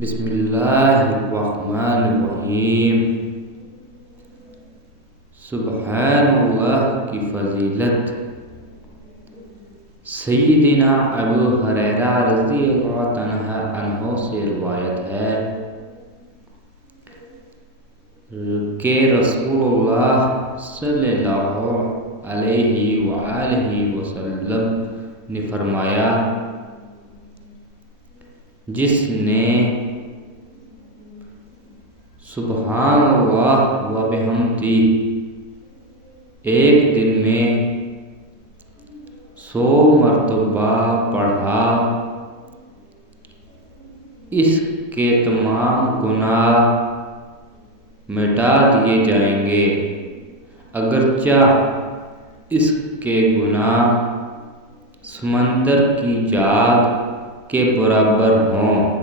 بسم اللہ الرحمن الرحیم۔ سبحان اللہ کی فضیلت سیدنا ابو ہریرہ رضی اللہ تعالیٰ عنہ سے روایت ہے کہ رسول اللہ صلی اللہ علیہ وآلہ وسلم نے فرمایا، جس نے سبحان اللہ و بحمدہ ایک دن میں 100 مرتبہ پڑھا، اس کے تمام گناہ مٹا دیے جائیں گے، اگرچہ اس کے گناہ سمندر کی جاگ کے برابر ہوں۔